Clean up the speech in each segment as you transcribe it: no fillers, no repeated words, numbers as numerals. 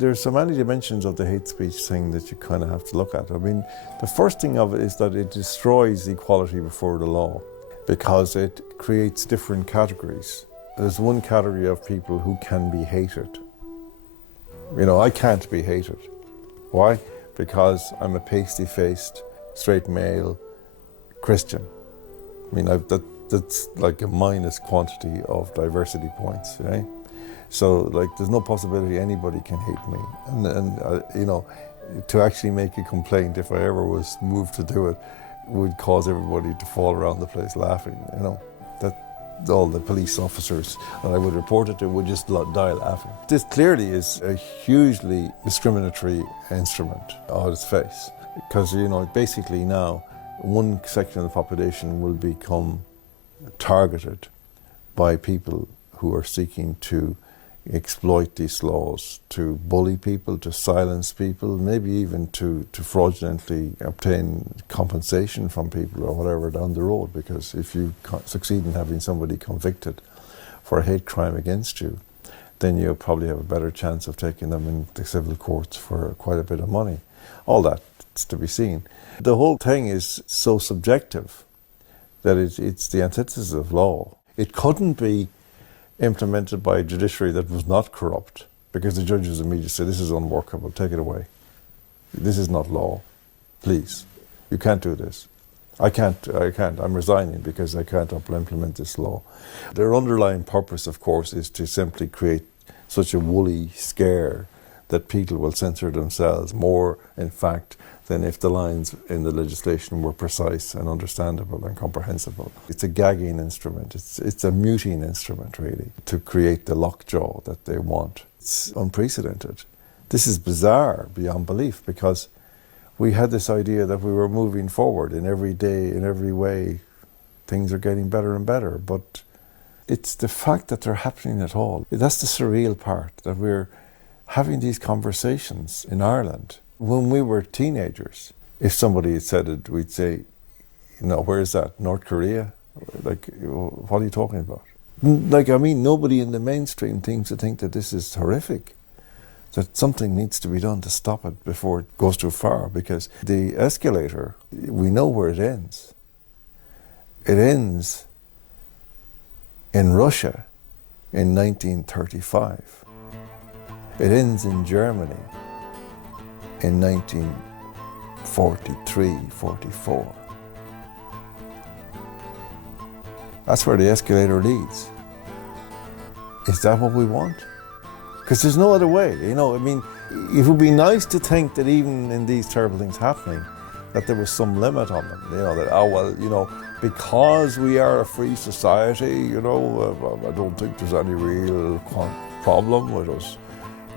There's so many dimensions of the hate speech thing that you kind of have to look at. I mean, the first thing of it is that it destroys equality before the law because it creates different categories. There's one category of people who can be hated. You know, I can't be hated. Why? Because I'm a pasty-faced, straight male Christian. I mean, that's like a minus quantity of diversity points, right? So, like, there's no possibility anybody can hate me. And you know, to actually make a complaint, if I ever was moved to do it, would cause everybody to fall around the place laughing, you know. That all the police officers that I would report it to would just die laughing. This clearly is a hugely discriminatory instrument on its face. Because, you know, basically now, one section of the population will become targeted by people who are seeking to exploit these laws, to bully people, to silence people, maybe even to fraudulently obtain compensation from people or whatever down the road, because if you succeed in having somebody convicted for a hate crime against you, then you'll probably have a better chance of taking them into civil courts for quite a bit of money. All that's to be seen. The whole thing is so subjective that it's the antithesis of law. It couldn't be implemented by a judiciary that was not corrupt, because the judges immediately say, this is unworkable, take it away. This is not law, please. You can't do this. I can't, I'm resigning because I can't implement this law. Their underlying purpose, of course, is to simply create such a woolly scare that people will censor themselves more, in fact, than if the lines in the legislation were precise and understandable and comprehensible. It's a gagging instrument, it's a muting instrument, really, to create the lockjaw that they want. It's unprecedented. This is bizarre beyond belief, because we had this idea that we were moving forward in every day, in every way. Things are getting better and better, but it's the fact that they're happening at all. That's the surreal part, that we're having these conversations in Ireland. When we were teenagers, if somebody had said it, we'd say, no, where is that? North Korea? Like, what are you talking about? Like, I mean, nobody in the mainstream seems to think that this is horrific, that something needs to be done to stop it before it goes too far, because the escalator, we know where it ends. It ends in Russia in 1935. It ends in Germany in 1943, 44. That's where the escalator leads. Is that what we want? Because there's no other way, you know. I mean, it would be nice to think that even in these terrible things happening, that there was some limit on them, you know, that, oh, well, you know, because we are a free society, you know, I don't think there's any real problem with us.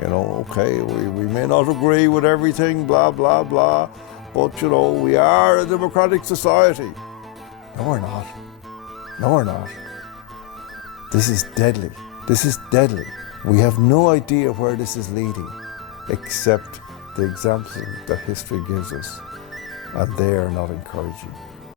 You know, okay, we may not agree with everything, blah, blah, blah, but, you know, we are a democratic society. No, we're not. No, we're not. This is deadly. This is deadly. We have no idea where this is leading, except the examples that history gives us, and they are not encouraging.